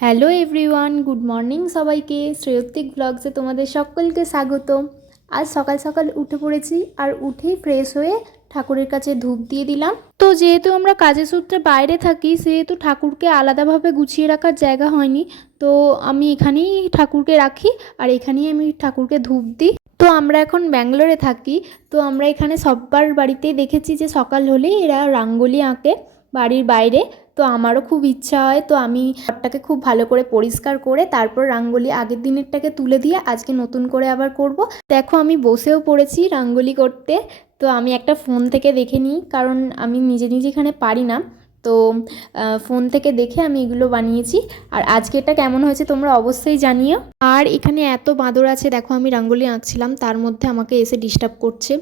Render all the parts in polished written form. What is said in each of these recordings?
Hello everyone, good morning সবাইকে। শ্রেয়ত্বিক ব্লগসে তোমাদের সকলকে স্বাগত। আজ সকাল সকাল উঠে পড়েছি, আর উঠেই ফ্রেশ হয়ে ঠাকুরের কাছে ধূপ দিয়ে দিলাম। তো যেহেতু আমরা কাজের সূত্রে বাইরে থাকি, সেহেতু ঠাকুরকে আলাদাভাবে গুছিয়ে রাখার জায়গা হয়নি, তো আমি এখানেই ঠাকুরকে রাখি আর এখানেই আমি ঠাকুরকে ধূপ দিই। তো আমরা এখন ব্যাঙ্গালোরে থাকি, তো আমরা এখানে সবার বাড়িতেই দেখেছি যে সকাল হলেই এরা রঙ্গোলি আঁকে বাড়ির বাইরে। তো আমারও খুব ইচ্ছা হয়, তো আমি ঘরটাকে খুব ভালো করে পরিষ্কার করে তারপর রঙ্গোলি আগের দিনেরটাকে তুলে দিয়ে আজকে নতুন করে আবার করব। দেখো আমি বসেও পড়েছি রঙ্গোলি করতে। তো আমি একটা ফোন থেকে দেখে নিই, কারণ আমি নিজে নিজে এখানে পারি না। তো ফোন থেকে দেখে আমি এগুলো বানিয়েছি। আর আজকে এটা কেমন হয়েছে তোমরা অবশ্যই জানিও। আর এখানে এত বাঁদর আছে, দেখো আমি রঙ্গোলি আঁকছিলাম তার মধ্যে আমাকে এসে ডিস্টার্ব করছে।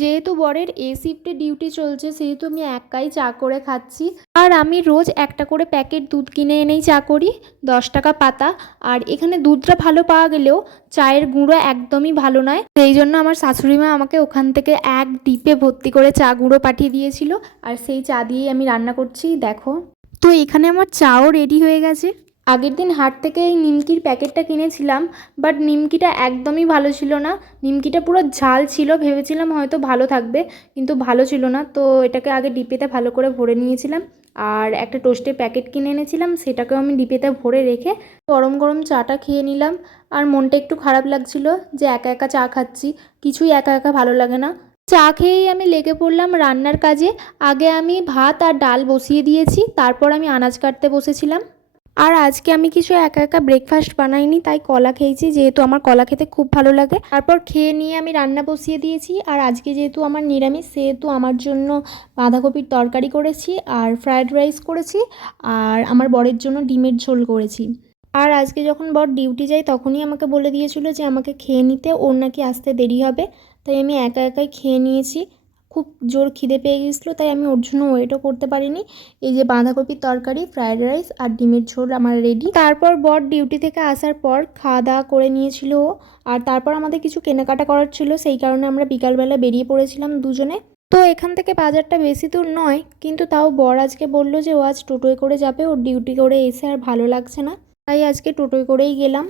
যেহেতু বরের এ শিফটে ডিউটি চলছে, সেহেতু আমি একাই চা করে খাচ্ছি। আর আমি রোজ একটা করে প্যাকেট দুধ কিনে এনেই চা করি, 10 টাকা পাতা। আর এখানে দুধটা ভালো পাওয়া গেলেও চায়ের গুঁড়ো একদমই ভালো নয়, সেই জন্য আমার শাশুড়ি মা আমাকে ওখান থেকে এক ডিপে ভর্তি করে চা গুঁড়ো পাঠিয়ে দিয়েছিল। আর সেই চা দিয়েই আমি রান্না করছি, দেখো। তো এখানে আমার চাও রেডি হয়ে গেছে। আগের দিন হাট থেকে এই নিমকির প্যাকেটটা কিনেছিলাম, বাট নিমকিটা একদমই ভালো ছিল না। নিমকিটা পুরো ঝাল ছিল, ভেবেছিলাম হয়তো ভালো থাকবে, কিন্তু ভালো ছিল না। তো এটাকে আগে ডিপেতে ভালো করে ভরে নিয়েছিলাম। আর একটা টোস্টের প্যাকেট কিনে এনেছিলাম, সেটাকেও আমি ডিপেতে ভরে রেখে গরম গরম চাটা খেয়ে নিলাম। আর মনটা একটু খারাপ লাগছিল যে একা একা চা খাচ্ছি, কিছুই একা একা ভালো লাগে না। চা খেয়েই আমি লেগে পড়লাম রান্নার কাজে। আগে আমি ভাত আর ডাল বসিয়ে দিয়েছি, তারপর আমি আনাজ কাটতে বসেছিলাম। আর আজকে আমি কিছু একা একা ব্রেকফাস্ট বানাইনি, তাই কলা খেয়েছি, যেহেতু আমার কলা খেতে খুব ভালো লাগে। তারপর খেয়ে নিয়ে আমি রান্না বসিয়ে দিয়েছি। আর আজকে যেহেতু আমার নিরামিষ, সেহেতু আমার জন্য বাঁধাকপির তরকারি করেছি আর ফ্রায়েড রাইস করেছি, আর আমার বরের জন্য ডিমের ঝোল করেছি। আর আজকে যখন বর ডিউটি যায় তখনই আমাকে বলে দিয়েছিল যে আমাকে খেয়ে নিতে, ওর নাকি আসতে দেরি হবে। তাই আমি একা একাই খেয়ে নিয়েছি। খুব জোর খিদে পেয়ে গেছিলো, তাই আমি ওর জন্য ওয়েটও করতে পারিনি। এই যে বাঁধাকপির তরকারি, ফ্রায়েড রাইস আর ডিমের ঝোল আমার রেডি। তারপর বর ডিউটি থেকে আসার পর খাওয়া দাওয়া করে নিয়েছিল ও। আর তারপর আমাদের কিছু কেনাকাটা করার ছিল, সেই কারণে আমরা বিকালবেলা বেরিয়ে পড়েছিলাম দুজনে। তো এখান থেকে বাজারটা বেশি দূর নয়, কিন্তু তাও বর আজকে বললো যে ও আজ টোটোয় করে যাবে, ওর ডিউটি করে এসে আর ভালো লাগছে না, তাই আজকে টোটোয় করেই গেলাম।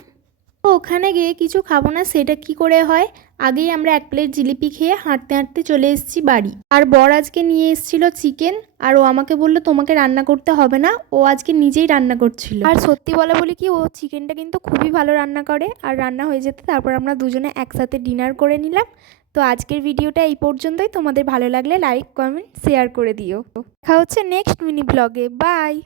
তো ওখানে গিয়ে কিছু খাবো না সেটা কি করে হয়, আগেই আমরা এক প্লেট জিলিপি খেয়ে হাঁটতে হাঁটতে চলে এসেছি বাড়ি। আর বর আজকে নিয়ে এসেছিল চিকেন, আর ও আমাকে বললো তোমাকে রান্না করতে হবে না, ও আজকে নিজেই রান্না করছিল। আর সত্যি বলা বলি কি, ও চিকেনটা কিন্তু খুবই ভালো রান্না করে। আর রান্না হয়ে যেতে তারপর আমরা দুজনে একসাথে ডিনার করে নিলাম। তো আজকের ভিডিওটা এই পর্যন্তই। তোমাদের ভালো লাগলে লাইক কমেন্ট শেয়ার করে দিও। দেখা হচ্ছে নেক্সট মিনি ব্লগে। বাই।